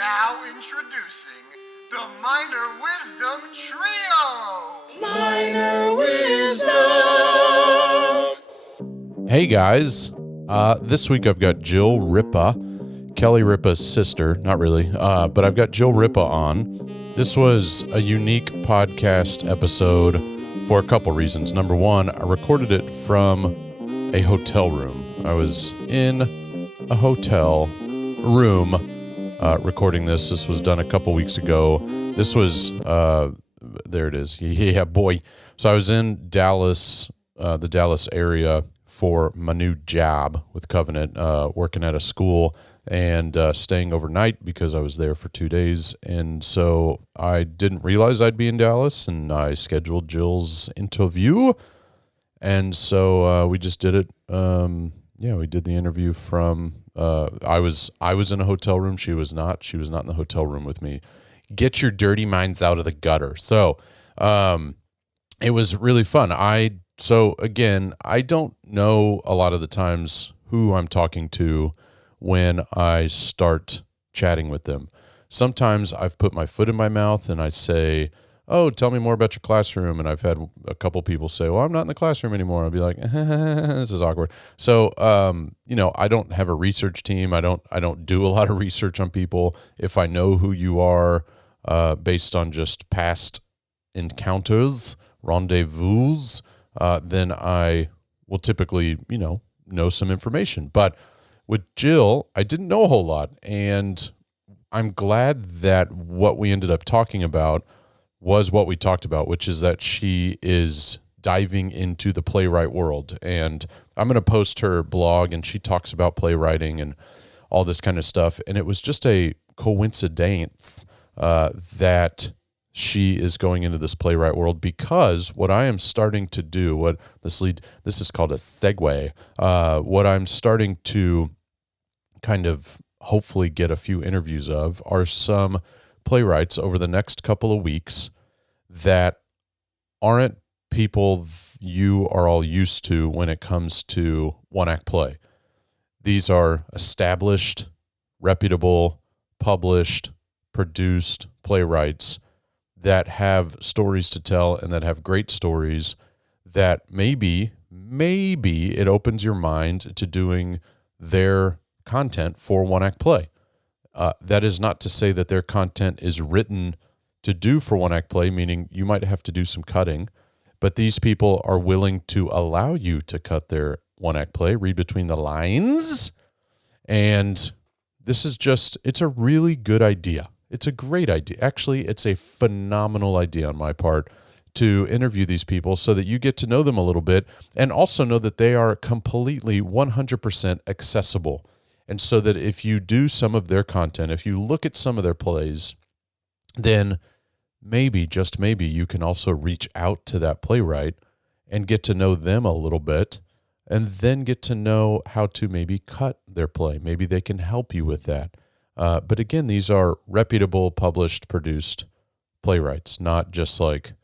Now introducing the Minor Wisdom Trio! Minor Wisdom! Hey guys, this week I've got Jill Ripa, Kelly Ripa's sister, not really, but I've got Jill Ripa on. This was a unique podcast episode for a couple reasons. Number one, I recorded it from a hotel room. I was in a hotel room recording this. This was done a couple weeks ago. This was, there it is. Yeah, boy. So I was in Dallas, the Dallas area for my new job with Covenant, working at a school and staying overnight because I was there for 2 days. And so I didn't realize I'd be in Dallas, and I scheduled Jill's interview. And so we just did it. We did the interview from, I was in a hotel room. She was not in the hotel room with me. Get your dirty minds out of the gutter. So it was really fun. So again, I don't know a lot of the times who I'm talking to when I start chatting with them. Sometimes I've put my foot in my mouth and I say, "Oh, tell me more about your classroom." And I've had a couple people say, "Well, I'm not in the classroom anymore." I'll be like, "This is awkward." So, I don't have a research team. I don't do a lot of research on people. If I know who you are, based on just past encounters, rendezvous, then I will typically, know some information. But with Jill, I didn't know a whole lot. And I'm glad that what we ended up talking about was what we talked about, which is that she is diving into the playwright world. And I'm going to post her blog, and she talks about playwriting and all this kind of stuff. And it was just a coincidence that she is going into this playwright world, because what I am starting to do, this is called a segue. What I'm starting to kind of hopefully get a few interviews of are some playwrights over the next couple of weeks that aren't people you are all used to when it comes to one-act play. These are established, reputable, published, produced playwrights that have stories to tell and that have great stories that maybe it opens your mind to doing their content for one-act play. That is not to say that their content is written to do for one-act play, meaning you might have to do some cutting, but these people are willing to allow you to cut their one-act play, read between the lines, and it's a really good idea. It's a great idea. Actually, it's a phenomenal idea on my part to interview these people so that you get to know them a little bit and also know that they are completely 100% accessible. And so that if you do some of their content, if you look at some of their plays, then maybe, just maybe, you can also reach out to that playwright and get to know them a little bit, and then get to know how to maybe cut their play. Maybe they can help you with that. But again, these are reputable, published, produced playwrights, not just like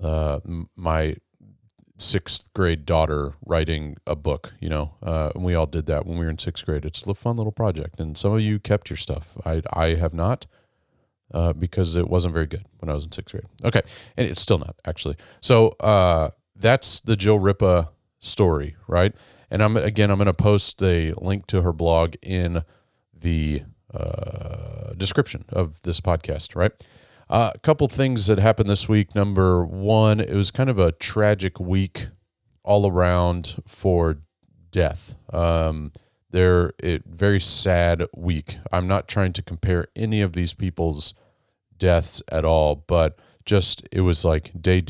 my sixth grade daughter writing a book, and we all did that when we were in sixth grade. It's a fun little project. And some of you kept your stuff. I have not, because it wasn't very good when I was in sixth grade. Okay. And it's still not, actually. So, that's the Jill Ripa story, right? And I'm going to post a link to her blog in the description of this podcast, right? A couple things that happened this week. Number one, it was kind of a tragic week all around for death. Very sad week. I'm not trying to compare any of these people's deaths at all, but just it was like day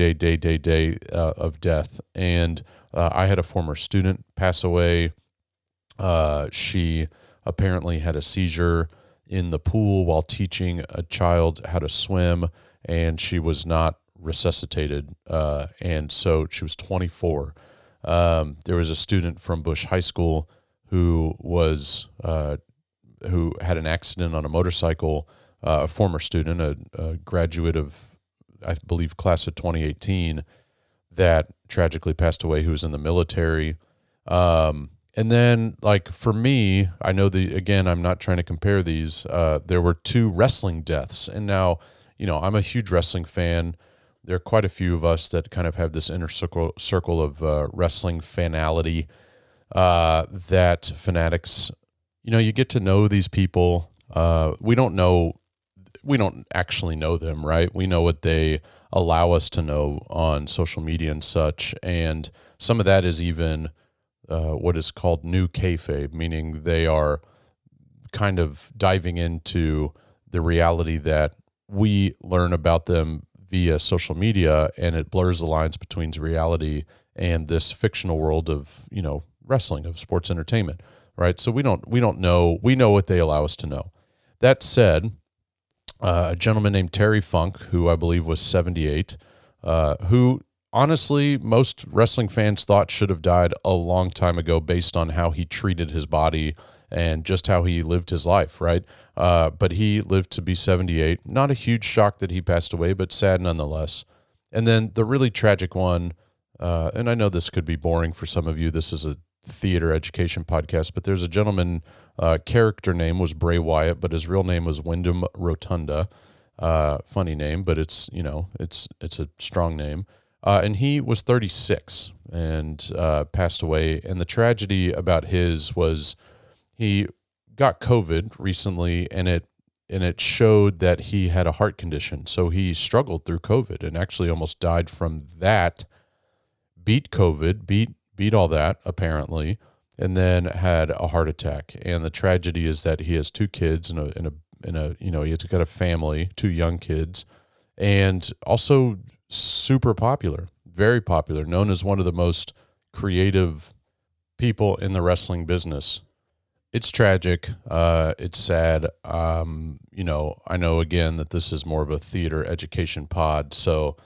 of death. And I had a former student pass away. She apparently had a seizure in the pool while teaching a child how to swim, and she was not resuscitated. And so she was 24. There was a student from Bush High School who had an accident on a motorcycle, a former student, a graduate of, I believe, class of 2018, that tragically passed away, who was in the military. And then, like, for me, I know again, I'm not trying to compare these. There were two wrestling deaths. And now, I'm a huge wrestling fan. There are quite a few of us that kind of have this inner circle of wrestling fanality, that fanatics, you get to know these people. We don't actually know them, right? We know what they allow us to know on social media and such. And some of that is even what is called new kayfabe, meaning they are kind of diving into the reality that we learn about them via social media, and it blurs the lines between reality and this fictional world of wrestling, of sports entertainment, right? So we don't know, we know what they allow us to know. That said, a gentleman named Terry Funk, who I believe was 78, who honestly most wrestling fans thought should have died a long time ago based on how he treated his body and just how he lived his life, right? But he lived to be 78. Not a huge shock that he passed away, but sad nonetheless. And then the really tragic one, and I know this could be boring for some of you. This is a theater education podcast, but there's a gentleman, character name was Bray Wyatt, but his real name was Wyndham Rotunda. Funny name, but it's a strong name. And he was 36 and passed away. And the tragedy about his was he got COVID recently, and it showed that he had a heart condition. So he struggled through COVID and actually almost died from that. Beat COVID, beat all that apparently, and then had a heart attack. And the tragedy is that he has two kids and he's got a family, two young kids, and also super popular, very popular, known as one of the most creative people in the wrestling business. It's tragic. It's sad. I know again that this is more of a theater education pod, so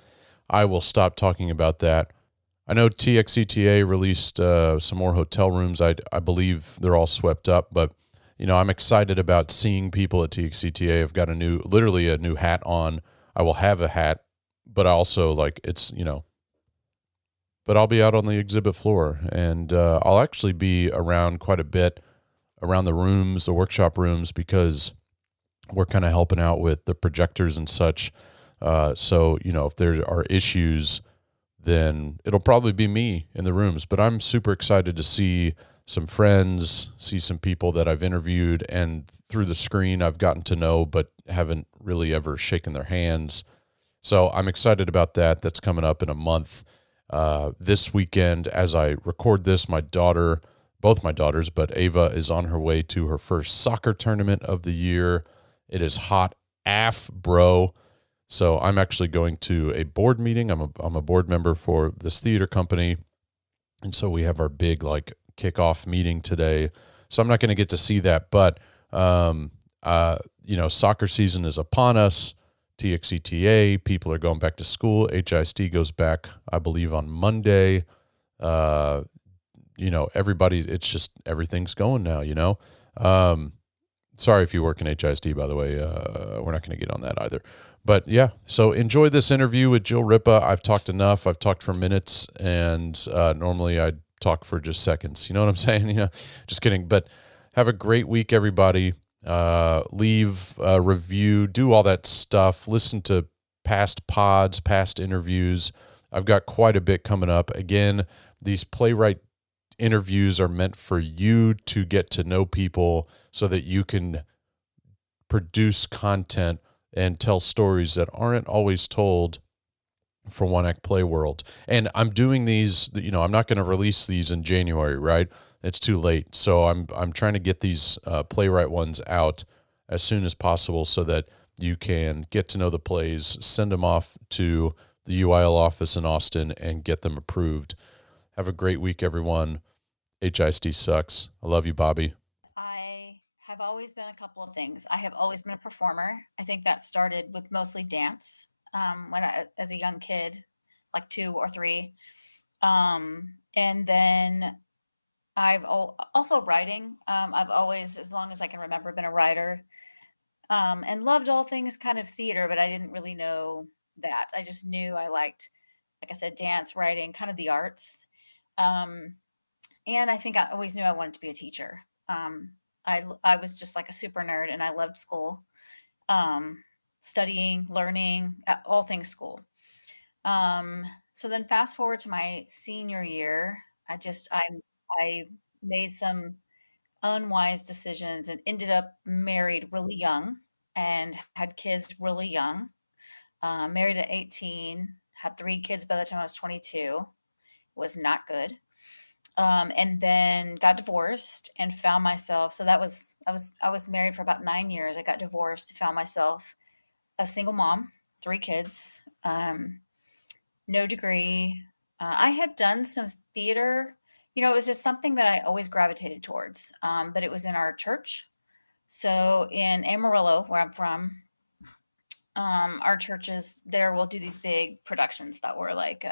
I will stop talking about that. I know TXCTA released some more hotel rooms. I believe they're all swept up, but I'm excited about seeing people at TXCTA. I've got literally a new hat on. I will have a hat, but I also but I'll be out on the exhibit floor, and I'll actually be around quite a bit around the rooms, the workshop rooms, because we're kind of helping out with the projectors and such. So, if there are issues, then it'll probably be me in the rooms. But I'm super excited to see some friends, see some people that I've interviewed and through the screen I've gotten to know, but haven't really ever shaken their hands. So I'm excited about that. That's coming up in a month. This weekend, as I record this, both my daughters, but Ava is on her way to her first soccer tournament of the year. It is hot AF, bro. So I'm actually going to a board meeting. I'm a board member for this theater company. And so we have our big kickoff meeting today. So I'm not going to get to see that, but soccer season is upon us. TXCTA, people are going back to school. HISD goes back, I believe, on Monday. Everybody, it's just everything's going now. Sorry if you work in HISD, by the way. We're not going to get on that either. But yeah, so enjoy this interview with Jill Ripa. I've talked enough. I've talked for minutes, and normally I talk for just seconds. You know what I'm saying? Just kidding. But have a great week, everybody. Leave a review, do all that stuff. Listen to past pods, past interviews. I've got quite a bit coming up. Again, these playwright interviews are meant for you to get to know people so that you can produce content and tell stories that aren't always told for One Act Play World. And I'm doing these, I'm not going to release these in January, right? It's too late. So I'm trying to get these playwright ones out as soon as possible so that you can get to know the plays, send them off to the UIL office in Austin, and get them approved. Have a great week, everyone. HISD sucks. I love you, Bobby. I have always been a couple of things. I have always been a performer. I think that started with mostly dance as a young kid, like 2 or 3. And then also writing. I've always, as long as I can remember, been a writer, and loved all things kind of theater, but I didn't really know that. I just knew I liked, like I said, dance, writing, kind of the arts. Um, And I think I always knew I wanted to be a teacher. Um, I was just like a super nerd, and I loved school, um, studying, learning, all things school. Um, so then fast forward to my senior year, I made some unwise decisions and ended up married really young and had kids really young. Married at 18, had 3 kids by the time I was 22. Was not good. And then got divorced and found myself. So I was married for about 9 years. I got divorced, found myself a single mom, 3 kids, no degree. I had done some theater. It was just something that I always gravitated towards. But it was in our church. So in Amarillo, where I'm from, our churches there will do these big productions that were like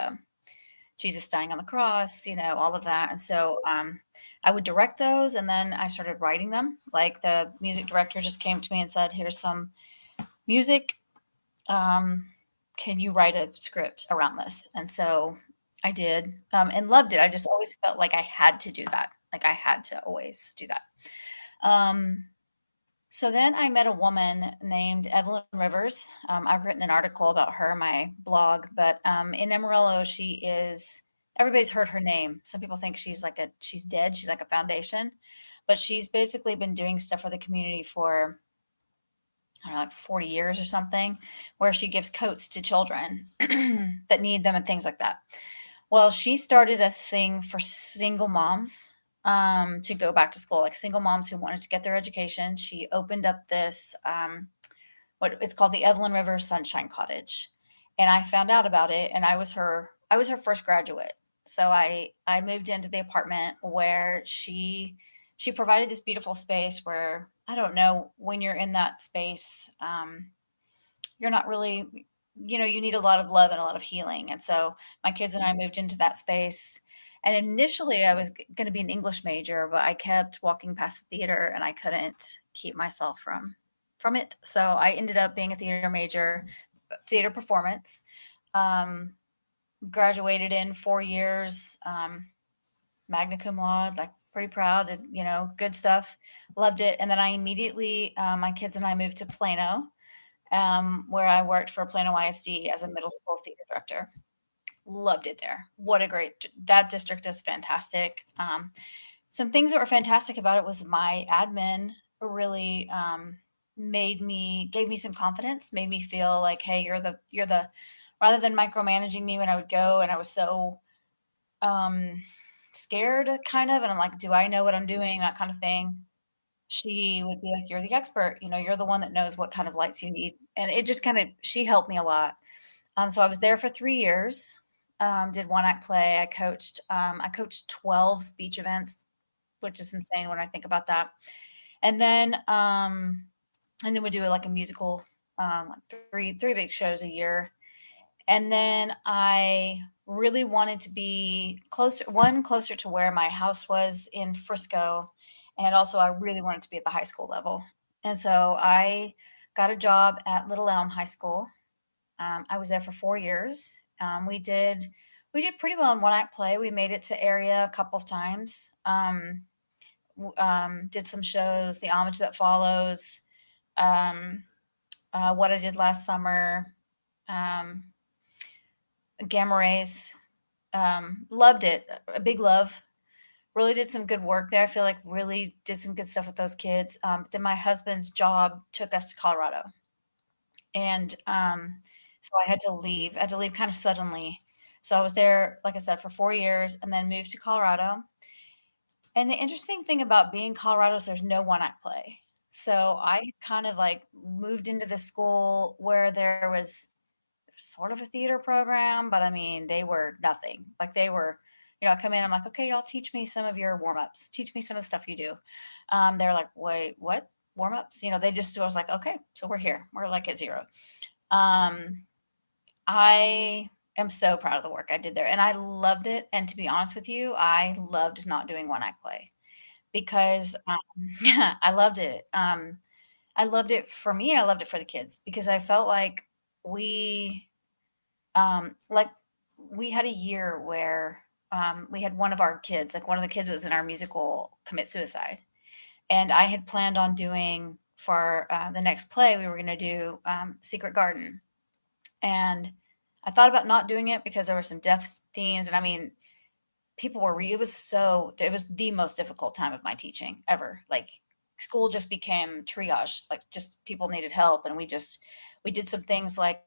Jesus dying on the cross, all of that. And so I would direct those, and then I started writing them. Like the music director just came to me and said, "Here's some music. Um, can you write a script around this?" And so I did, and loved it. I just always felt like I had to do that. Like I had to always do that. So then I met a woman named Evelyn Rivers. I've written an article about her in my blog, but in Amarillo, everybody's heard her name. Some people think she's dead. She's like a foundation, but she's basically been doing stuff for the community for, I don't know, like 40 years or something, where she gives coats to children that need them and things like that. Well, she started a thing for single moms, to go back to school, like single moms who wanted to get their education. She opened up this, what it's called, the Evelyn Rivers Sunshine Cottage, and I found out about it, and I was her first graduate. So I moved into the apartment where she provided this beautiful space where, I don't know, when you're in that space, you're not really, you need a lot of love and a lot of healing. And so my kids and I moved into that space. And initially I was going to be an English major, but I kept walking past the theater and I couldn't keep myself from it. So I ended up being a theater major, theater performance. Um, Graduated in 4 years, magna cum laude, like pretty proud, and good stuff. Loved it. And then I immediately, my kids and I moved to Plano, where I worked for Plano ISD as a middle school theater director. Loved it there. What a great, that district is fantastic. Some things that were fantastic about it was my admin really, gave me some confidence, made me feel like, hey, you're the, rather than micromanaging me when I would go and I was so um, scared kind of, and I'm like, do I know what I'm doing? That kind of thing. She would be like, "You're the expert, you're the one that knows what kind of lights you need." And it just kind of, she helped me a lot. So I was there for 3 years, did one act play. I coached 12 speech events, which is insane when I think about that. And then we do like a musical, like three big shows a year. And then I really wanted to be closer to where my house was in Frisco. And also, I really wanted to be at the high school level. And so I got a job at Little Elm High School. I was there for 4 years. We did pretty well in one act play. We made it to area a couple of times. Did some shows, The Homage That Follows, um, What I Did Last Summer, um, Gamma Rays. Loved it. A big love. Really did some good work there. I feel like really did some good stuff with those kids. Then my husband's job took us to Colorado, and so I had to leave. I had to leave kind of suddenly. So I was there, like I said, for 4 years, and then moved to Colorado. And the interesting thing about being in Colorado is there's no one act play. So I kind of like moved into the school where there was sort of a theater program, but I mean, they were nothing. Like they were, I come in, I'm like, okay, y'all teach me some of your warm ups, teach me some of the stuff you do. They're like, wait, what warm ups? I was like, okay, so we're here. We're like at zero. Um, I am so proud of the work I did there and I loved it. And to be honest with you, I loved not doing one act play because I loved it. I loved it for me and I loved it for the kids because I felt we, like we had a year where we had one of our kids, like one of the kids was in our musical, commit suicide. And I had planned on doing for the next play, we were going to do Secret Garden. And I thought about not doing it because there were some death themes. And I mean, people were, it was the most difficult time of my teaching ever. Like, school just became triage, like, just people needed help. And we did some things like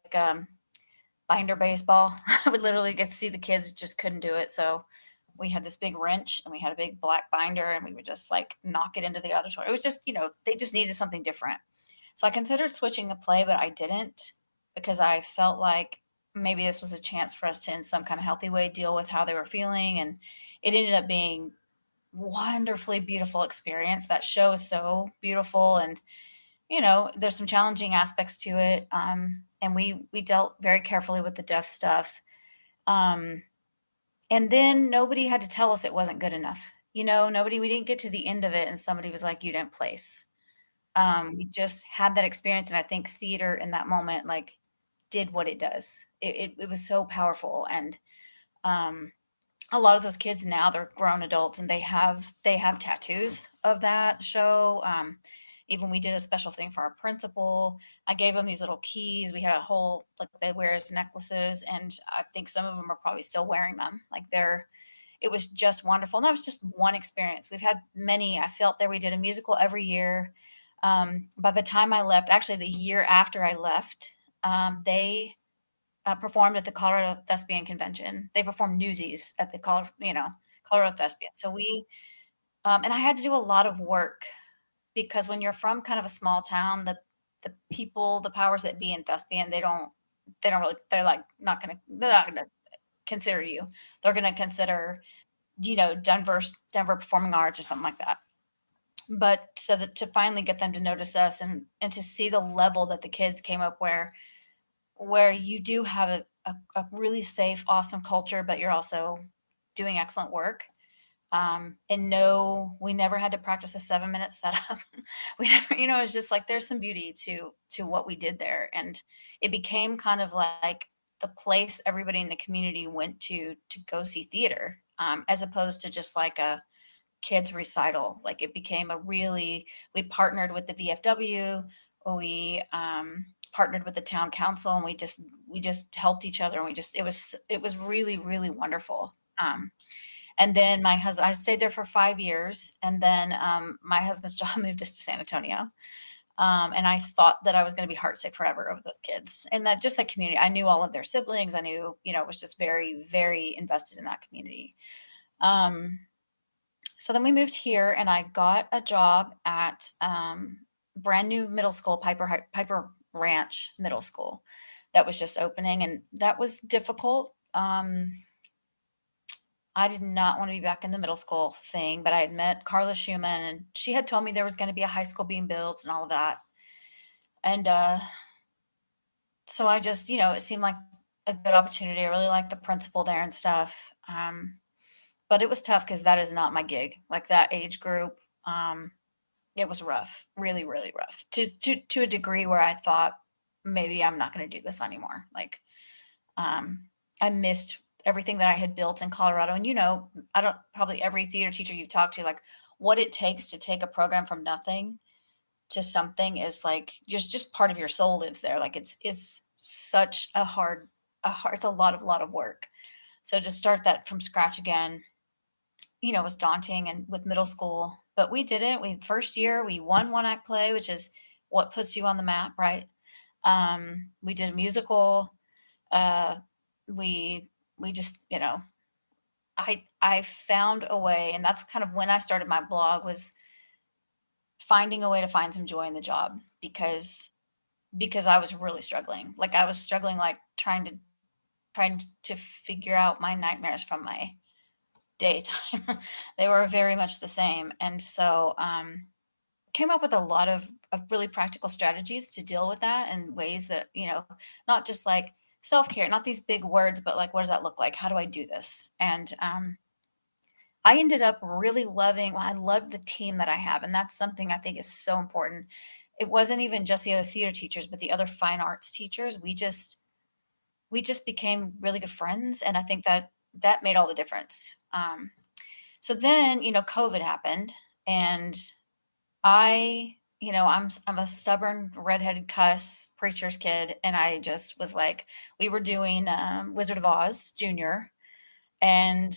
binder baseball. I would literally get to see the kids who just couldn't do it. So we had this big wrench and we had a big black binder and we would just like knock it into the auditorium. It was just, they just needed something different. So I considered switching the play, but I didn't, because I felt like maybe this was a chance for us to, in some kind of healthy way, deal with how they were feeling. And it ended up being wonderfully beautiful experience. That show is so beautiful, and there's some challenging aspects to it. And we dealt very carefully with the death stuff. Um, and then nobody had to tell us it wasn't good enough. We didn't get to the end of it and somebody was like, you didn't place. We just had that experience. And I think theater in that moment, like, did what it does. It was so powerful. And a lot of those kids now, they're grown adults and they have tattoos of that show. Even we did a special thing for our principal. I gave them these little keys. We had a whole, like, they wear as necklaces, and I think some of them are probably still wearing them. Like, it was just wonderful. And that was just one experience. We've had many. I felt there. We did a musical every year. By the time I left, actually the year after I left, they performed at the Colorado Thespian Convention. They performed Newsies at the Colorado Thespian. So and I had to do a lot of work, because when you're from kind of a small town, the people, the powers that be in Thespian, they don't really, they're not gonna consider you. They're gonna consider, Denver Performing Arts or something like that. But so that to finally get them to notice us, and to see the level that the kids came up where you do have a really safe, awesome culture, but you're also doing excellent work. And no, we never had to practice a 7-minute setup. We never, it's just like there's some beauty to what we did there, and it became kind of like the place everybody in the community went to go see theater, as opposed to just like a kids recital. Like, it became we partnered with the VFW, we partnered with the town council, and we just helped each other, and it was really, really wonderful. And then my husband, I stayed there for 5 years, and then my husband's job moved us to San Antonio. And I thought that I was going to be heartsick forever over those kids, and that community. I knew all of their siblings. I knew, was just very, very invested in that community. So then we moved here, and I got a job at brand new middle school, Piper Ranch Middle School, that was just opening, and that was difficult. I did not want to be back in the middle school thing, but I had met Carla Schumann, and she had told me there was going to be a high school being built and all of that. And so I just, it seemed like a good opportunity. I really liked the principal there and stuff. But it was tough because that is not my gig. Like, that age group, it was rough, really, really rough, to a degree where I thought maybe I'm not going to do this anymore. Like, I missed everything that I had built in Colorado. And, I don't, probably every theater teacher you've talked to, like, what it takes to take a program from nothing to something is like, just part of your soul lives there. Like, it's such it's a lot of work. So to start that from scratch again, was daunting, and with middle school, but we did it. First year we won one act play, which is what puts you on the map, right? We did a musical. We just, I found a way, and that's kind of when I started my blog, was finding a way to find some joy in the job, because I was really struggling. Like, I was struggling, like, trying to figure out my nightmares from my daytime. They were very much the same. And so came up with a lot of really practical strategies to deal with that, and ways that, not just like self-care, not these big words, but like, what does that look like? How do I do this? And I ended up really I love the team that I have. And that's something I think is so important. It wasn't even just the other theater teachers, but the other fine arts teachers. We just became really good friends. And I think that that made all the difference. So then, COVID happened, and I, I'm a stubborn redheaded cuss preacher's kid, and I just was like, we were doing Wizard of Oz Junior, and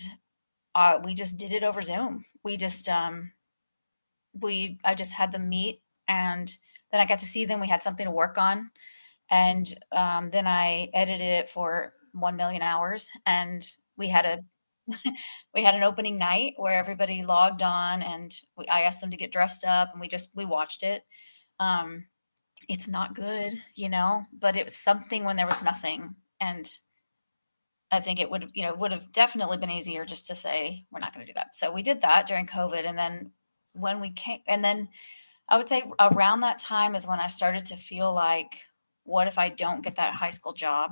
we just did it over Zoom. I just had them meet, and then I got to see them. We had something to work on, and then I edited it for 1 million hours, and we had a we had an opening night where everybody logged on, and I asked them to get dressed up, and we watched it. Um, it's not good, but it was something when there was nothing, and I think it would have definitely been easier just to say we're not going to do that. So we did that during COVID, and then when we came, and then I would say around that time is when I started to feel like, what if I don't get that high school job?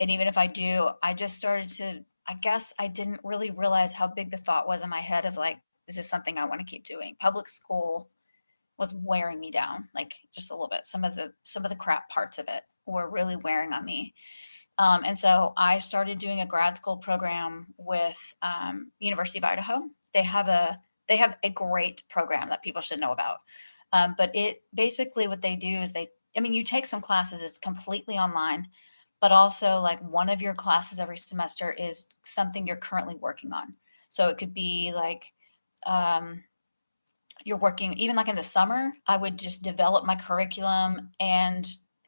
And even if I do, I just started to, I guess I didn't really realize how big the thought was in my head of like, this is something I want to keep doing. Public school was wearing me down, like just a little bit. Some of the crap parts of it were really wearing on me. And so I started doing a grad school program with University of Idaho. They have a they have a great program that people should know about. But it basically what they do is you take some classes. It's completely online, but also like one of your classes every semester is something you're currently working on. So it could be like um, you're working even like in the summer. I would just develop my curriculum and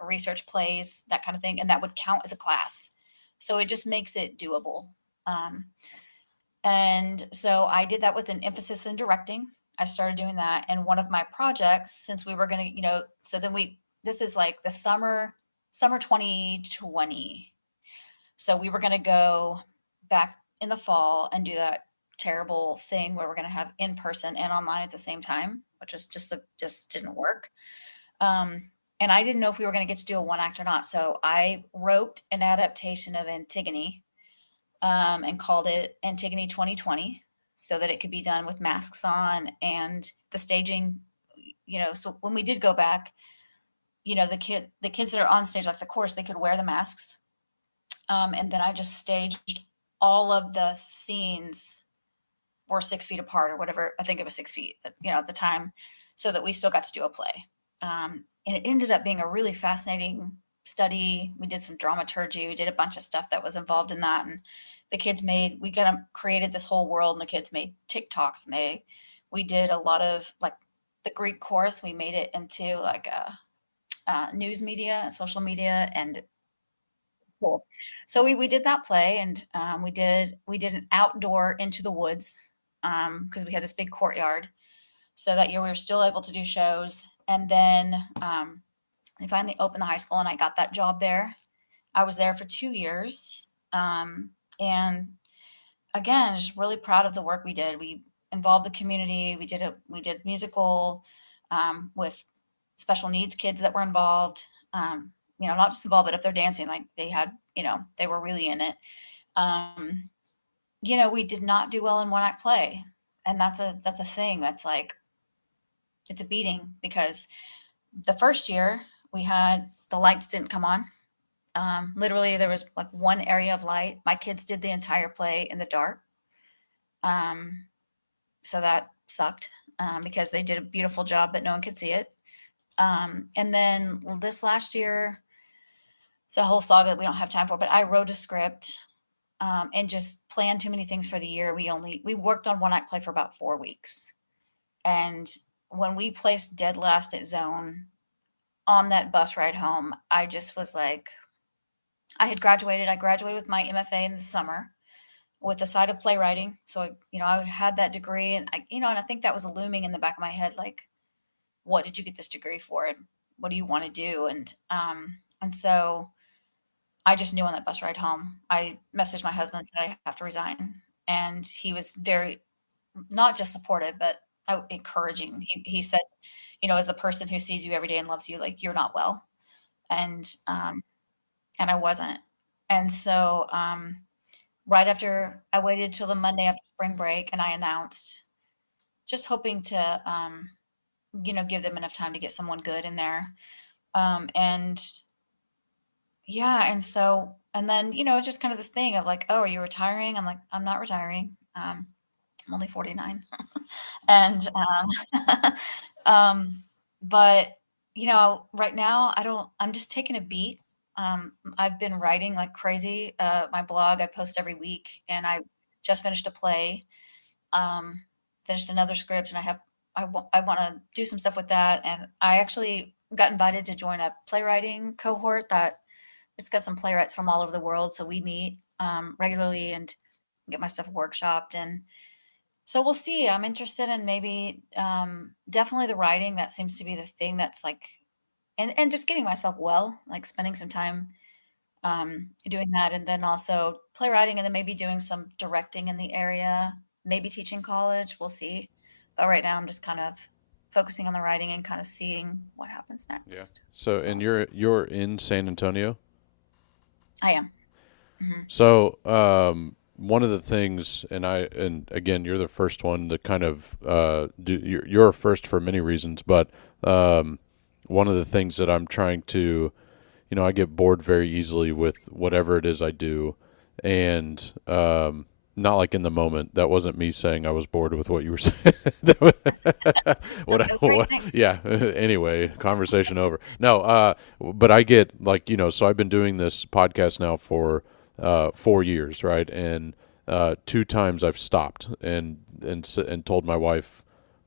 research plays, that kind of thing, and that would count as a class. So it just makes it doable. Um, and so I did that with an emphasis in directing. I started doing that. And one of my projects, since we were going to, so then this is like the summer 2020. So we were going to go back in the fall and do that terrible thing where we're going to have in person and online at the same time, which was just didn't work. Um, and I didn't know if we were going to get to do a one act or not. So I wrote an adaptation of Antigone, and called it Antigone 2020, so that it could be done with masks on and the staging. So when we did go back, the kids that are on stage, like the chorus, they could wear the masks. And then I just staged all of the scenes were 6 feet apart or whatever. I think it was 6 feet, at the time, so that we still got to do a play. And it ended up being a really fascinating study. We did some dramaturgy. We did a bunch of stuff that was involved in that. And we kind of created this whole world, and the kids made TikToks, and we did a lot of like the Greek chorus. We made it into like a news media, social media, and cool. So we did that play, and we did an outdoor into the woods, because we had this big courtyard. So that year we were still able to do shows, and then they finally opened the high school, and I got that job there. I was there for 2 years, and again, just really proud of the work we did. We involved the community. We did musical with special needs kids that were involved. Not just involved, but if they're dancing, like they were really in it. We did not do well in one act play, and that's a thing. That's like, it's a beating, because the first year we had the lights didn't come on. Literally, there was like one area of light. My kids did the entire play in the dark. So that sucked, because they did a beautiful job, but no one could see it. And then this last year, it's a whole saga that we don't have time for, but I wrote a script, and just planned too many things for the year. We worked on one act play for about 4 weeks. And when we placed dead last at Zone on that bus ride home, I just was like, I graduated with my MFA in the summer with a side of playwriting. So, I had that degree, and and I think that was looming in the back of my head, like, what did you get this degree for? And what do you want to do? And so I just knew on that bus ride home, I messaged my husband and said, I have to resign. And he was very, not just supportive, but encouraging. He said, as the person who sees you every day and loves you, like, you're not well. And I wasn't. And so right after, I waited till the Monday after spring break, and I announced, just hoping to give them enough time to get someone good in there. And yeah, and so and then it's just kind of this thing of like, oh, are you retiring? I'm like, I'm not retiring. I'm only 49. And um but right now I'm just taking a beat. I've been writing like crazy. My blog, I post every week, and I just finished a play, um finished another script, and I want to do some stuff with that. And I actually got invited to join a playwriting cohort that it's got some playwrights from all over the world, so we meet regularly and get my stuff workshopped. And so we'll see. I'm interested in maybe definitely the writing. That seems to be the thing that's like, and just getting myself well, like spending some time doing that, and then also playwriting, and then maybe doing some directing in the area, maybe teaching college. We'll see. But right now, I'm just kind of focusing on the writing and kind of seeing what happens Yeah. next. So, So and you're in San Antonio. I am. Hmm. So, one of the things, and again, you're the first one to kind of do. You're first for many reasons, but um, one of the things that I'm trying to, I get bored very easily with whatever it is I do, and not like in the moment. That wasn't me saying I was bored with what you were saying. No, what, that was great. what? Thanks. Yeah. Anyway, conversation over. No. But I get like So I've been doing this podcast now for 4 years, right? And two times I've stopped and told my wife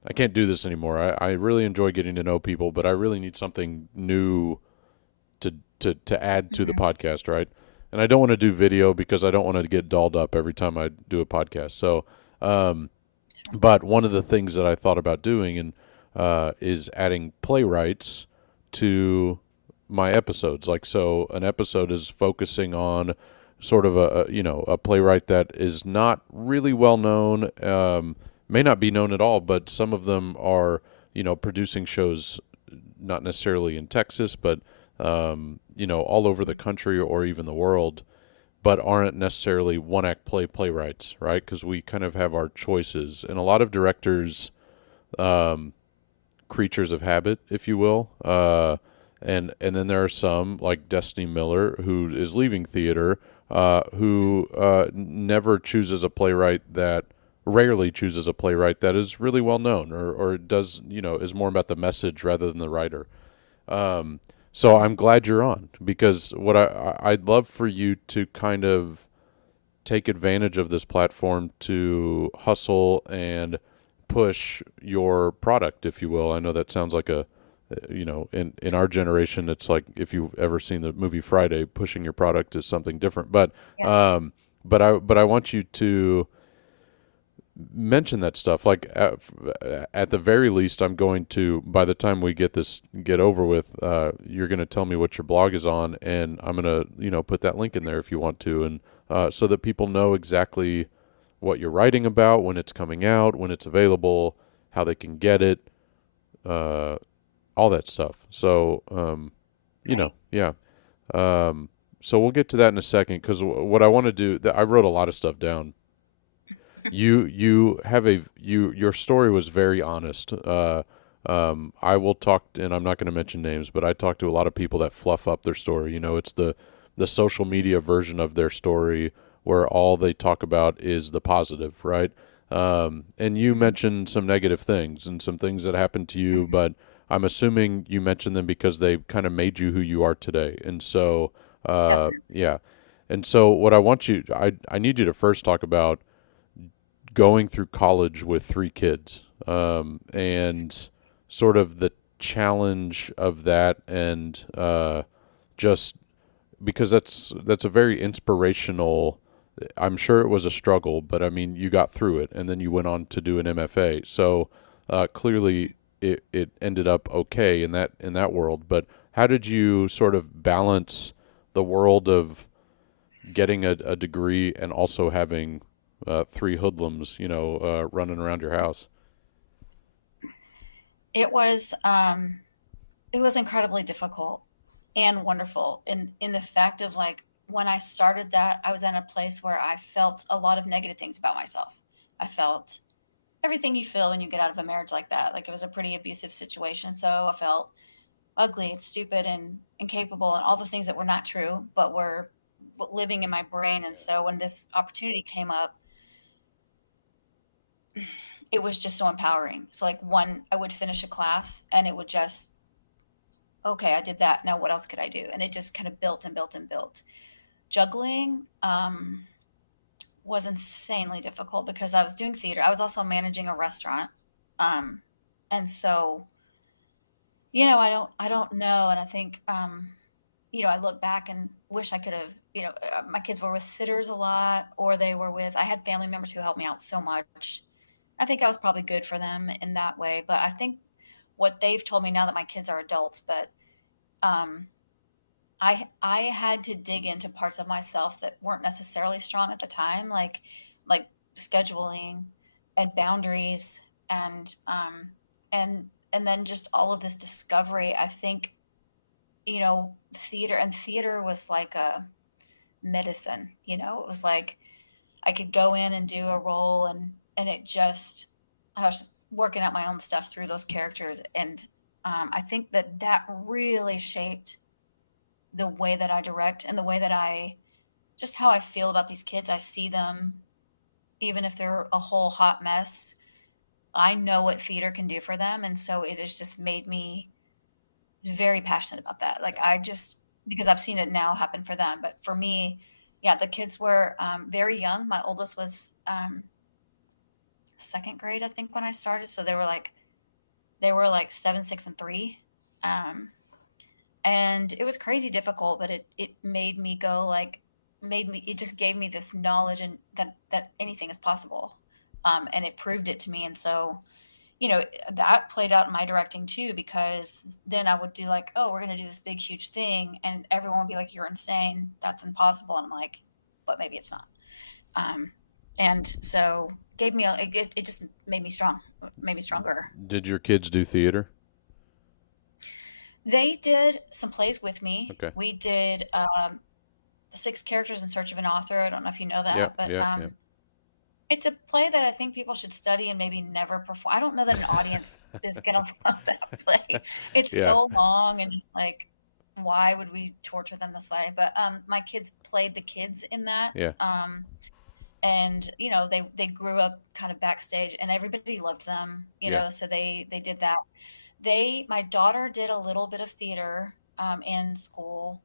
I can't do this anymore. I really enjoy getting to know people, but I really need something new to add to the Hmm. podcast, right? And I don't want to do video because I don't want to get dolled up every time I do a podcast. So, um, but one of the things that I thought about doing is adding playwrights to my episodes. Like, so an episode is focusing on sort of a playwright that is not really well known, may not be known at all, but some of them are producing shows not necessarily in Texas, but all over the country or even the world, but aren't necessarily one act playwrights, right? Because we kind of have our choices, and a lot of directors, um, creatures of habit, if you will, and then there are some like Destiny Miller who is leaving theater, who never chooses a playwright that rarely chooses a playwright that is really well known or does is more about the message rather than the writer. um, so I'm glad you're on because I'd love for you to kind of take advantage of this platform to hustle and push your product, if you will. I know that sounds like in our generation, it's like if you've ever seen the movie Friday, pushing your product is something different. Yeah. But I want you to mention that stuff like at the very least I'm going to, by the time we get over with, you're going to tell me what your blog is on, and I'm going to put that link in there if you want to, and so that people know exactly what you're writing about, when it's coming out, when it's available, how they can get it, uh, all that stuff. So Okay. yeah. So we'll get to that in a second because what I want to do, I wrote a lot of stuff down. You have your story was very honest. I will talk, and I'm not going to mention names, but I talk to a lot of people that fluff up their story. It's the social media version of their story where all they talk about is the positive, right? And you mentioned some negative things and some things that happened to you, Hmm. but I'm assuming you mentioned them because they kind of made you who you are today. And so, Definitely. yeah. And so, what I need you to first talk about going through college with three kids, and sort of the challenge of that, and just because that's a very inspirational. I'm sure it was a struggle, but I mean, you got through it, and then you went on to do an MFA. So clearly, it ended up okay in that world. But how did you sort of balance the world of getting a degree and also having three hoodlums, running around your house? It was incredibly difficult and wonderful in the fact of like when I started that, I was in a place where I felt a lot of negative things about myself. I felt everything you feel when you get out of a marriage like that. Like it was a pretty abusive situation. So I felt ugly and stupid and incapable and all the things that were not true, but were living in my brain. And so when this opportunity came up, it was just so empowering. So like one, I would finish a class and it would just, okay, I did that. Now what else could I do? And it just kind of built and built and built. Juggling was insanely difficult because I was doing theater. I was also managing a restaurant. Um, and so, I don't know. And I think, I look back and wish I could have, my kids were with sitters a lot, or they were with, I had family members who helped me out so much. I think that was probably good for them in that way. But I think what they've told me now that my kids are adults, but um, I had to dig into parts of myself that weren't necessarily strong at the time, like scheduling and boundaries and and then just all of this discovery. I think theater was like a medicine. It was like I could go in and do a role and it just I was just working out my own stuff through those characters and I think that really shaped the way that I direct and the way that I just how I feel about these kids. I see them even if they're a whole hot mess. I know what theater can do for them, and so it has just made me very passionate about that. Like I just because I've seen it now happen for them, but for me, yeah, the kids were very young. My oldest was second grade, I think, when I started. So they were like 7, 6, and 3. Um, and it was crazy difficult, but it made me go like made me it just gave me this knowledge and that anything is possible. And it proved it to me. And so that played out in my directing too, because then I would do like, oh, we're going to do this big huge thing, and everyone would be like, you're insane, that's impossible. And I'm like, but maybe it's not. And so it just made me strong, made me stronger. Did your kids do theater? They did some plays with me. Okay. We did 6 characters in search of an author. I don't know if you know Yeah, that, but yeah, yeah. it's a play that I think people should study and maybe never perform. I don't know that an audience is going to love that play. It's Yeah, so long and just like, why would we torture them this way? But my kids played the kids in that. yeah, And they grew up kind of backstage, and everybody loved them. yeah, So they did that. My daughter did a little bit of theater in school,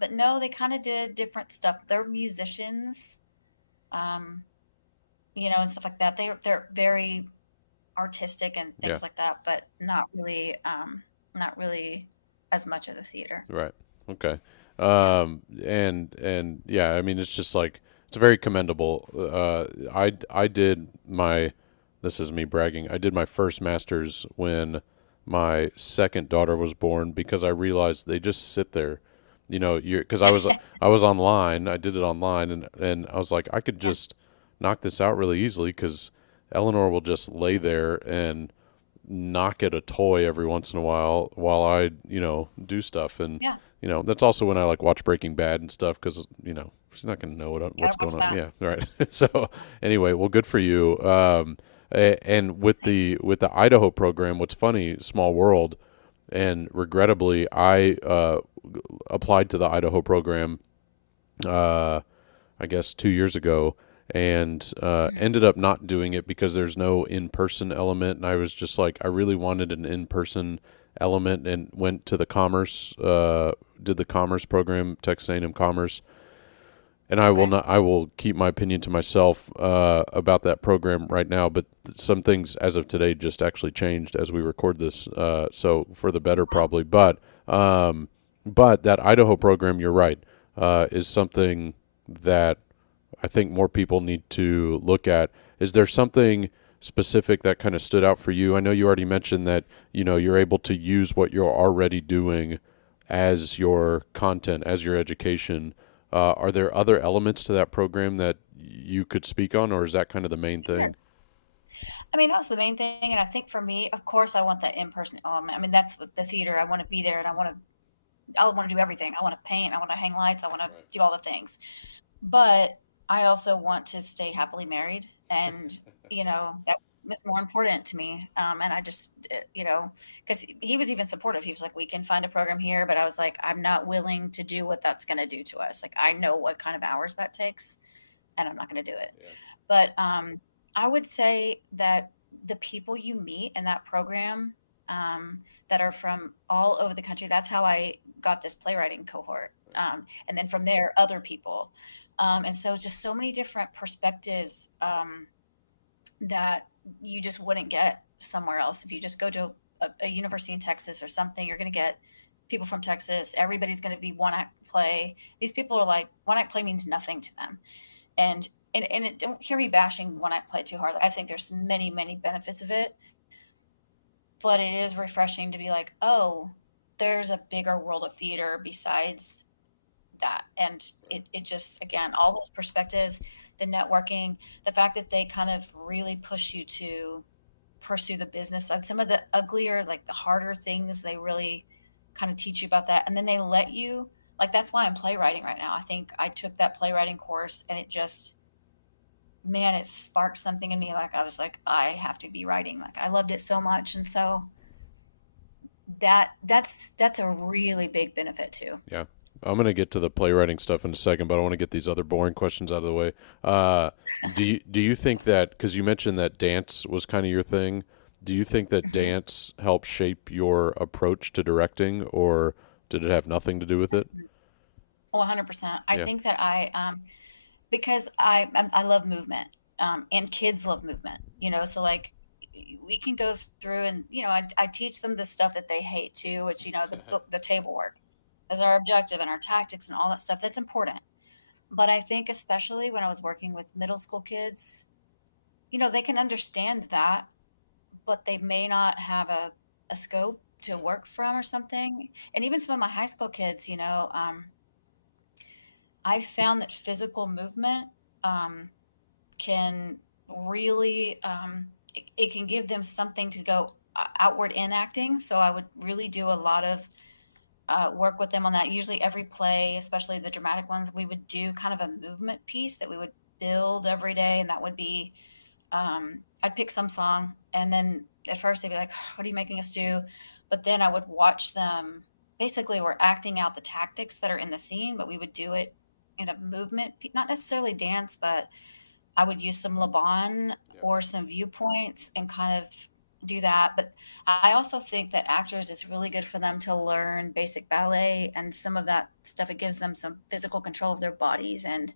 but no, they kind of did different stuff. They're musicians. Um, and stuff like that. They're very artistic and yeah. things like that, but not really as much of the theater. Right. Okay. Yeah. And yeah, I mean, it's just like it's very commendable. I did my this is me bragging. I did my first master's when my second daughter was born because I realized they just sit there. You because I was online. I did it online, and I was like, I could Yeah. just knock this out really easily because Eleanor will just lay there and knock at a toy every once in a while I do stuff. And Yeah. that's also when I like watch Breaking Bad and stuff because she's not gonna know what's Gotta going watch on. that. Yeah, right. So anyway, well, good for you. And with Thanks. the Idaho program, what's funny, small world, and regrettably I applied to the Idaho program uh I guess 2 years ago, and Mhm. ended up not doing it because there's no in person element. And I was just like, I really wanted an in person element, and went to the commerce, did the commerce program, Texas A&M Commerce. And I will Okay. not. I will keep my opinion to myself about that program right now. But some things, as of today, just actually changed as we record this. So for the better, probably. Um, but that Idaho program, you're right, is something that I think more people need to look at. Is there something specific that kind of stood out for you? I know you already mentioned that you're able to use what you're already doing as your content, as your education. Are there other elements to that program that you could speak on, or is that kind of the main Sure. thing? I mean, that's the main thing, and I think for me, of course, I want that in-person element. I mean, that's what the theater. I want to be there, and I want to do everything. I want to paint. I want to hang lights. I want to do all the things. But I also want to stay happily married, and that. is more important to me. And I just, because he was even supportive. He was like, we can find a program here. But I was like, I'm not willing to do what that's going to do to us. Like, I know what kind of hours that takes, and I'm not going to do it. Yeah. But I would say that the people you meet in that program that are from all over the country, that's how I got this playwriting cohort. And then from there, other people. And so just so many different perspectives that you just wouldn't get somewhere else. If you just go to a university in Texas or something, you're going to get people from Texas. Everybody's going to be one act play. These people are like, one act play means nothing to them. Don't hear me bashing one act play too hard. I think there's many benefits of it, but it is refreshing to be like, oh, there's a bigger world of theater besides that. And it just, again, all those perspectives, the networking, the fact that they kind of really push you to pursue the business side, some of the uglier, like the harder things, they really kind of teach you about that. And then they let you, like, that's why I'm playwriting right now. I think I took that playwriting course and it just, man, it sparked something in me. Like, I was like, I have to be writing. Like, I loved it so much. And so that's a really big benefit too. Yeah. I'm going to get to the playwriting stuff in a second, but I want to get these other boring questions out of the way. Do you think that, because you mentioned that dance was kind of your thing, do you think that Mm-hmm. dance helped shape your approach to directing, or did it have nothing to do with it? 100%. I Yeah. think that because I love movement, and kids love movement. So like we can go through and I teach them the stuff that they hate too, which the table work as our objective and our tactics and all that stuff. That's important. But I think especially when I was working with middle school kids, they can understand that, but they may not have a scope to work from or something. And even some of my high school kids, I found that physical movement can really it can give them something to go outward in acting. So I would really do a lot of work with them on that. Usually every play, especially the dramatic ones, we would do kind of a movement piece that we would build every day, and that would be I'd pick some song, and then at first they'd be like, what are you making us do? But then I would watch them. Basically, we're acting out the tactics that are in the scene, but we would do it in a movement, not necessarily dance, but I would use some Laban Yeah. or some viewpoints and kind of do that. But I also think that actors, it's really good for them to learn basic ballet and some of that stuff. It gives them some physical control of their bodies and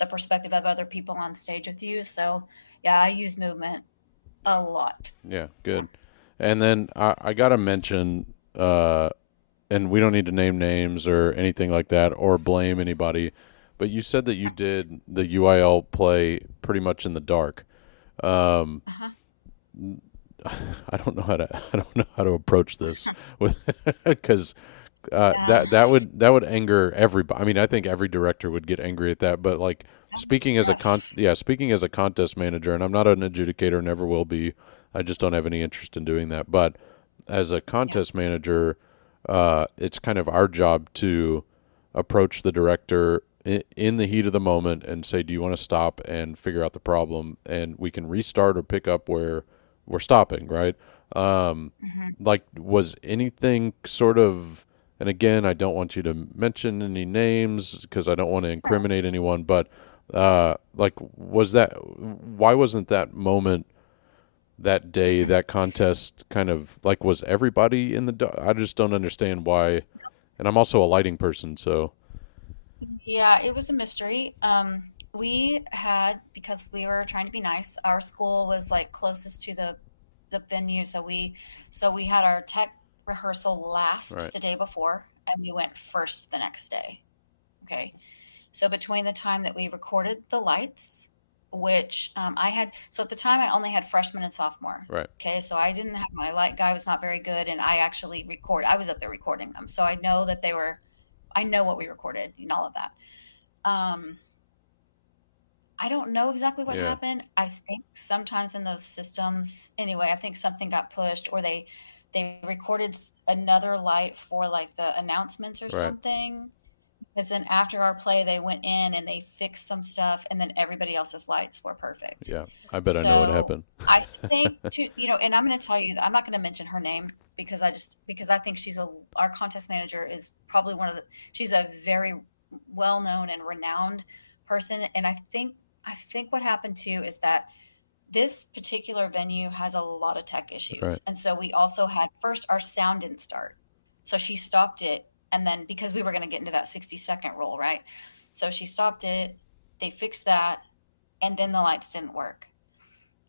the perspective of other people on stage with you. So, yeah, I use movement Yeah. a lot. Yeah. Yeah. Good. And then I got to mention, and we don't need to name names or anything like that or blame anybody, but you said that you did the UIL play pretty much in the dark. Um, Uh-huh. I don't know how to approach this with because Yeah. that would anger everybody. I mean, I think every director would get angry at that. But like That was rough. speaking as a contest manager, and I'm not an adjudicator, never will be. I just don't have any interest in doing that. But as a Yeah. contest manager, it's kind of our job to approach the director in the heat of the moment and say, "Do you want to stop and figure out the problem, and we can restart or pick up where we're stopping?" Right? Um, Hmm. like, was anything sort of, and again, I don't want you to mention any names because I don't want to Sure. incriminate anyone, but like, was that, why wasn't that moment, that day, that contest kind of like, was everybody in the I just don't understand why. And I'm also a lighting person, so Yeah, it was a mystery. We had, because we were trying to be nice, our school was like closest to the venue, so we had our tech rehearsal last right, the day before, and we went first the next day. Okay, so between the time that we recorded the lights, which I had, so at the time I only had freshman and sophomore. right, Okay, so I didn't have, my light guy was not very good, and I actually I was up there recording them, so I know that I know what we recorded and all of that. Um, I don't know exactly what yeah, happened. I think sometimes in those systems, anyway, I think something got pushed, or they recorded another light for like the announcements or right, something. Because then after our play, they went in and they fixed some stuff, and then everybody else's lights were perfect. Yeah, I bet I know what So happened. I think and I'm going to tell you that I'm not going to mention her name because I think our contest manager is probably she's a very well known and renowned person, and I think what happened too is that this particular venue has a lot of tech Right. issues. And so we also had first our sound didn't start. So she stopped it. And then because we were going to get into that 60-second rule, right? So she stopped it. They fixed that. And then the lights didn't work.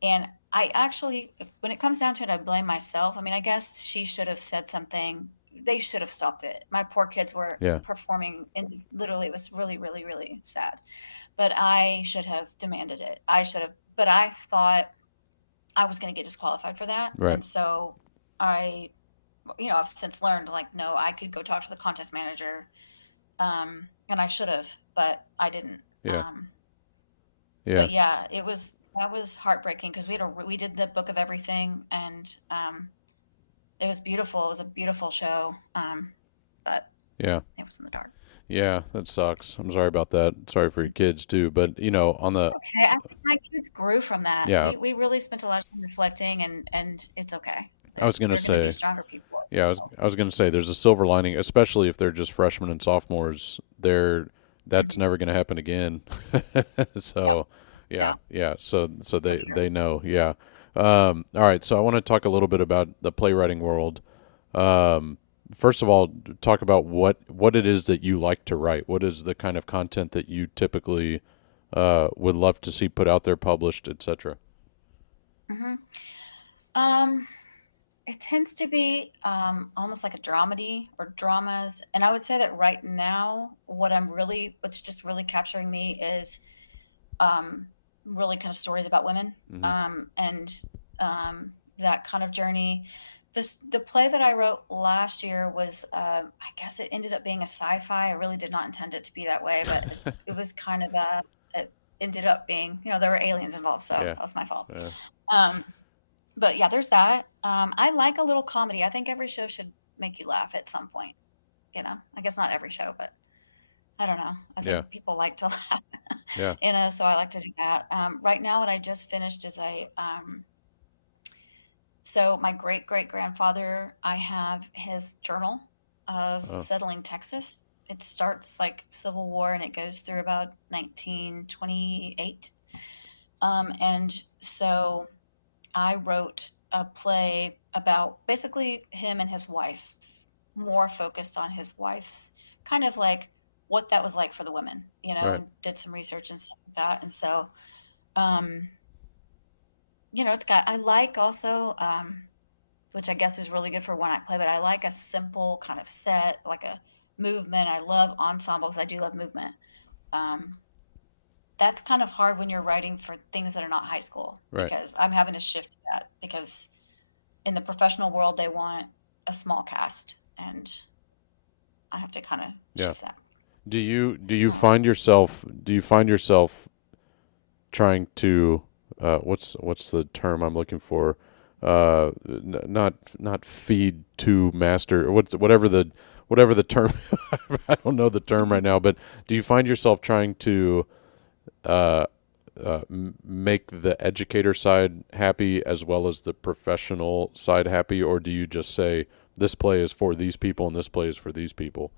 And I actually, when it comes down to it, I blame myself. I mean, I guess she should have said something. They should have stopped it. My poor kids were Yeah. performing, and literally, it was really, really, really sad. But I should have demanded it. I should have, but I thought I was going to get disqualified for that. Right. And so I, I've since learned like, no, I could go talk to the contest manager. And I should have, but I didn't. Yeah. Um, Yeah. but yeah, that was heartbreaking because we did the book of everything, and it was beautiful. It was a beautiful show. But Yeah. it was in the dark. Yeah, that sucks. I'm sorry about that. Sorry for your kids too. But on the Okay. I think my kids grew from that. yeah, We really spent a lot of time reflecting, and it's okay. I was gonna They're going to be say, stronger people as a yeah, result. I was gonna say, there's a silver lining, especially if they're just freshmen and sophomores. That's never gonna happen again. Yep. So, yeah, Yeah, yeah. So for they sure. know. Yeah. All right. So I want to talk a little bit about the playwriting world. Um, First of all, talk about what it is that you like to write. What is the kind of content that you typically would love to see put out there, published, etc. hmm Um, it tends to be almost like a dramedy or dramas, and I would say that right now, what's just really capturing me is um, really kind of stories about women, Hmm. and that kind of journey. The play that I wrote last year was, I guess it ended up being a sci-fi. I really did not intend it to be that way, but it was kind of it ended up being, there were aliens involved, so Yeah. that was my fault. Yeah. Um, but yeah, there's that. I like a little comedy. I think every show should make you laugh at some point. I guess not every show, but I don't know. I Yeah. think people like to laugh, Yeah. so I like to do that. Right now, what I just finished is so my great great grandfather, I have his journal of Oh, settling Texas. It starts like Civil War and it goes through about 1928. And so I wrote a play about basically him and his wife, more focused on his wife's kind of like what that was like for the women, right. and did some research and stuff like that. And so, um, I like also, which I guess is really good for one act play, but I like a simple kind of set, like a movement. I love ensembles. I do love movement. Um, that's kind of hard when you're writing for things that are not high school Right. because I'm having to shift that because in the professional world they want a small cast and I have to kind of Yeah. shift that. Do you find yourself trying to what's the term I'm looking for? Not feed to master. Whatever the term. I don't know the term right now, but do you find yourself trying to uh, make the educator side happy as well as the professional side happy, or do you just say this play is for these people and this play is for these people?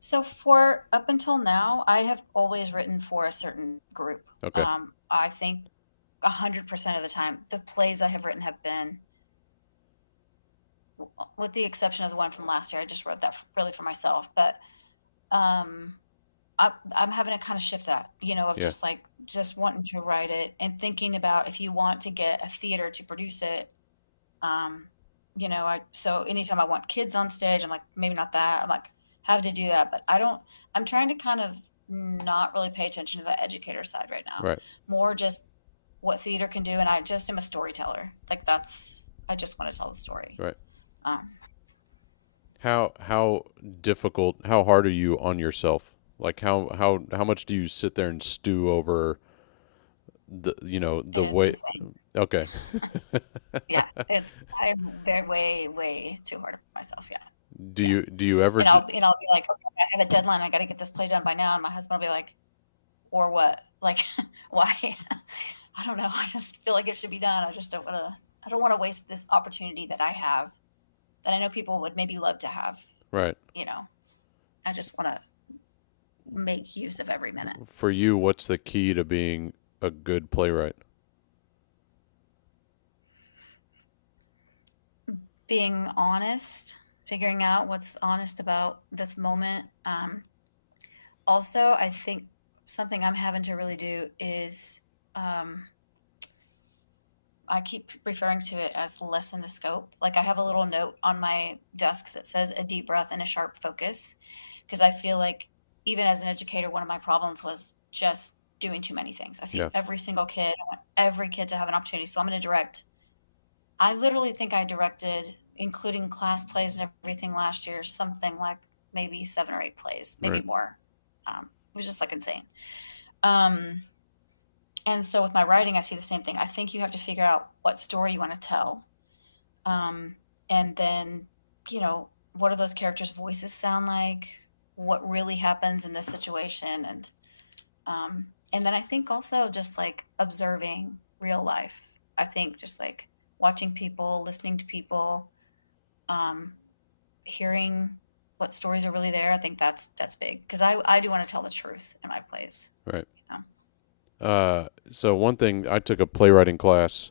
So for up until now, I have always written for a certain group. Okay. I think 100% of the time, the plays I have written have been, with the exception of the one from last year, I just wrote that really for myself. But um, I'm having to kind of shift that, of Yeah. just wanting to write it and thinking about if you want to get a theater to produce it. Um, so anytime I want kids on stage, I'm like, maybe not that. I'm like, have to do that, but I'm trying to kind of not really pay attention to the educator side right now. Right. More just what theater can do. And I just am a storyteller. I just want to tell the story. Right. Um, How difficult? How hard are you on yourself? Like how much do you sit there and stew over the it's way? insane. Okay. Yeah. I'm very, way, way too hard on myself. Yeah. Do Yeah. you ever? And I'll be like, okay, I have a deadline. I got to get this play done by now. And my husband will be like, or what? Like, why? I don't know. I just feel like it should be done. I don't want to waste this opportunity that I have that I know people would maybe love to have. Right. I just want to make use of every minute. For you, what's the key to being a good playwright? Being honest, figuring out what's honest about this moment. Also, I think something I'm having to really do is I keep referring to it as lessen the scope. Like I have a little note on my desk that says a deep breath and a sharp focus, because I feel like even as an educator, one of my problems was just doing too many things. I see every single kid, I want every kid to have an opportunity. So I'm going to direct. I literally think I directed, including class plays and everything last year, something like maybe 7 or 8 plays, maybe more. It was just like insane. And so with my writing, I see the same thing. I think you have to figure out what story you want to tell. And then, what do those characters' voices sound like? What really happens in this situation? And then I think also just like observing real life. I think just like watching people, listening to people, hearing what stories are really there. I think that's big, because I do want to tell the truth in my plays. Right. So one thing, I took a playwriting class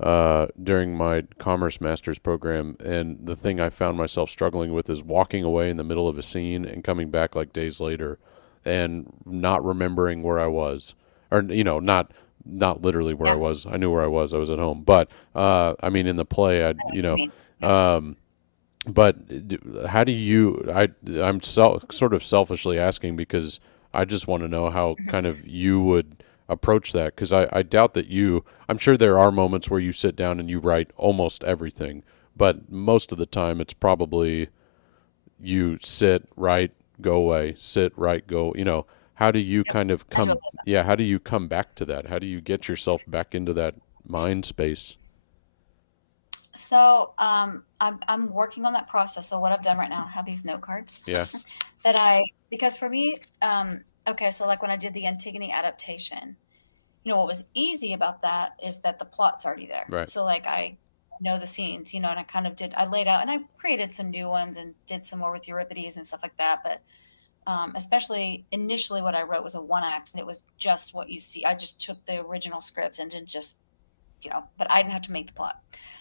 during my Commerce Master's program, and the thing I found myself struggling with is walking away in the middle of a scene and coming back like days later and not remembering where I was, or not literally where I was. I knew where I was at home, but I mean in the play, but how do you, I'm sort of selfishly asking because I just want to know how kind of you would approach that, because I doubt that I'm sure there are moments where you sit down and you write almost everything, but most of the time it's probably you sit, write, go away, sit, write, go, how do you kind of how do you come back to that? How do you get yourself back into that mind space? So I'm working on that process. So what I've done right now, I have these note cards. Yeah. Because for me, okay, so like when I did the Antigone adaptation, what was easy about that is that the plot's already there. Right. So like I know the scenes, and I kind of I laid out and I created some new ones and did some more with Euripides and stuff like that. But especially initially what I wrote was a 1-act, and it was just what you see. I just took the original script and did just, but I didn't have to make the plot.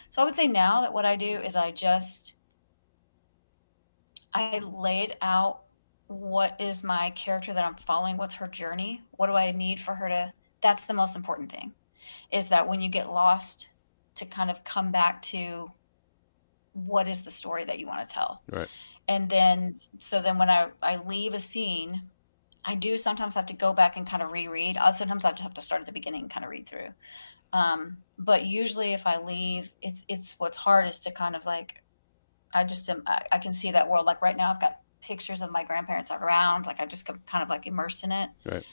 So I would say now that what I do is I laid out what is my character that I'm following, what's her journey, what do I need for her to, that's the most important thing, is that when you get lost, to kind of come back to what is the story that you want to tell. Right. And then, so then when I leave a scene, I do sometimes have to go back and kind of reread. Sometimes I have to start at the beginning and kind of read through. But usually if I leave, it's what's hard is to kind of like, I can see that world. Like right now I've got pictures of my grandparents around, like I just kind of like immersed in it. Right.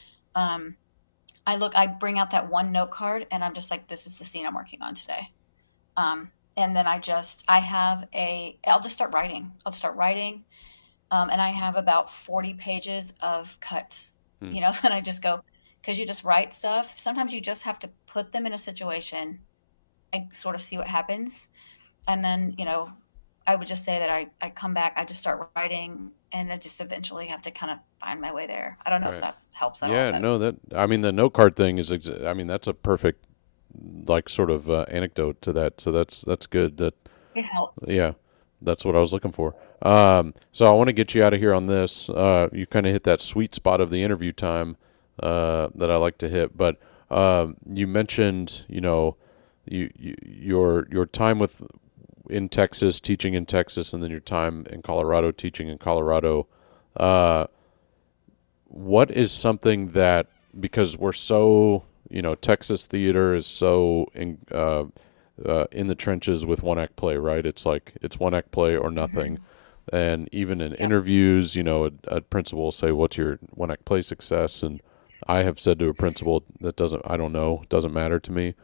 I bring out that one note card and I'm just like, this is the scene I'm working on today. And then I'll just start writing. And I have about 40 pages of cuts, then I just go, because you just write stuff. Sometimes you just have to put them in a situation and sort of see what happens. And then, I would just say that I come back, I just start writing, and I just eventually have to kind of find my way there. I don't know if that helps at all. Yeah, no, the note card thing is, that's a perfect, like, sort of anecdote to that. So that's good. That it helps. Yeah, that's what I was looking for. So I want to get you out of here on this. You kind of hit that sweet spot of the interview time that I like to hit. But you mentioned, your time in Texas, teaching in Texas, and then your time in Colorado, teaching in Colorado. What is something that, because we're so, Texas theater is so in the trenches with 1-act play, right? It's like it's 1-act play or nothing. Mm-hmm. And even in interviews, a principal will say, "What's your 1-act play success?" And I have said to a principal I don't know, it doesn't matter to me.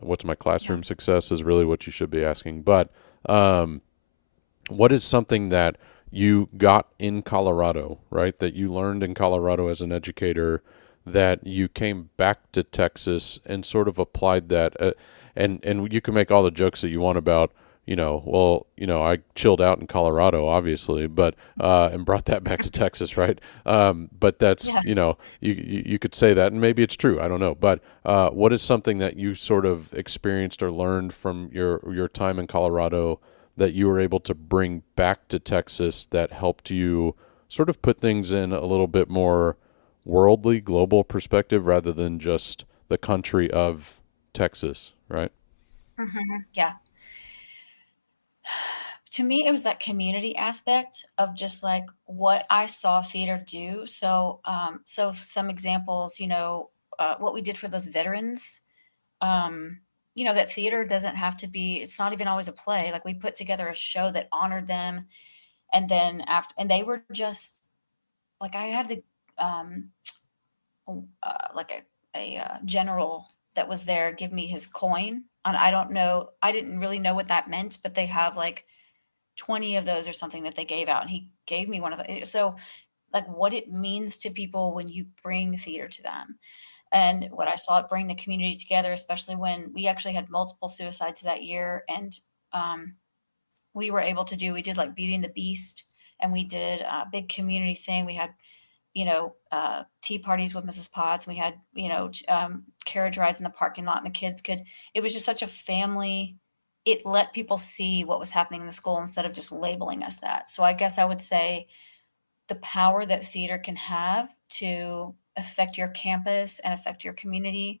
What's my classroom success is really what you should be asking. But what is something that you got in Colorado, right? That you learned in Colorado as an educator, that you came back to Texas and sort of applied that. And you can make all the jokes that you want about, well, I chilled out in Colorado, obviously, but and brought that back to Texas, right? But that's, Yes. you could say that, and maybe it's true. I don't know. But what is something that you sort of experienced or learned from your time in Colorado that you were able to bring back to Texas that helped you sort of put things in a little bit more worldly, global perspective rather than just the country of Texas, right? Yeah. To me, it was that community aspect of just like what I saw theater do. So some examples, what we did for those veterans. Um, that theater doesn't have to be. It's not even always a play. Like we put together a show that honored them, and then after, and they were just like I had the um, like a general that was there give me his coin, and I don't know. I didn't really know what that meant, but they have like 20 of those or something that they gave out, and he gave me one of those. So like what it means to people when you bring theater to them, and what I saw it bring the community together, especially when we actually had multiple suicides that year. And um, we did like Beauty and the Beast, and we did a big community thing. We had tea parties with Mrs. Potts. We had, carriage rides in the parking lot, and the kids could, it was just such a family. It let people see what was happening in the school instead of just labeling us that. So I guess I would say the power that theater can have to affect your campus and affect your community.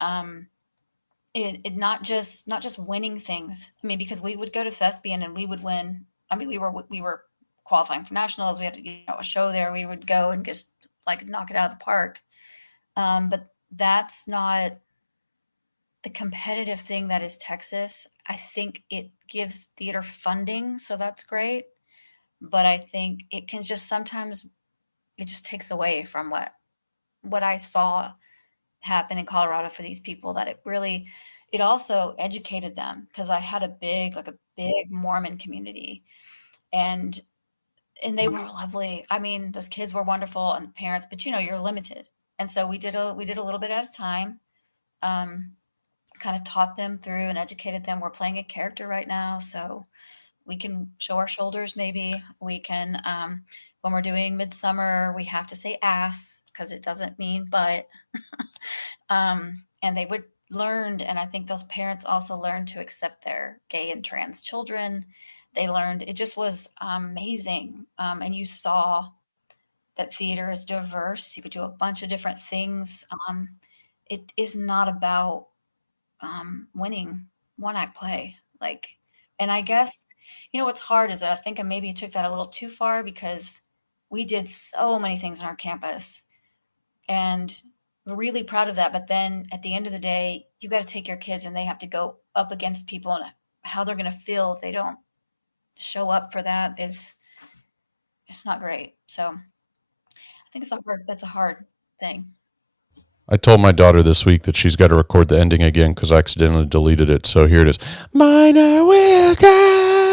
Um, it not just winning things. I mean, because we would go to thespian and we would win. I mean, we were qualifying for nationals. We had a show there. We would go and just like knock it out of the park. But that's not the competitive thing that is Texas. I think it gives theater funding, so that's great. But I think it can just sometimes it just takes away from what I saw happen in Colorado for these people. That it also educated them, because I had a big Mormon community, and they were lovely. I mean, those kids were wonderful and the parents, but you're limited. And so we did a little bit at a time. Um, kind of taught them through and educated them. We're playing a character right now, so we can show our shoulders. Maybe we can, when we're doing midsummer, we have to say ass because it doesn't mean but. And they would learned, and I think those parents also learned to accept their gay and trans children. They learned, it just was amazing. And you saw that theater is diverse. You could do a bunch of different things. It is not about winning one act play. Like, and I guess, what's hard is that I think I maybe took that a little too far, because we did so many things on our campus, and we're really proud of that. But then at the end of the day, you got to take your kids and they have to go up against people, and how they're going to feel if they don't show up for that is it's not great. So I think that's a hard thing. I told my daughter this week that she's got to record the ending again because I accidentally deleted it. So here it is. Minor wisdom.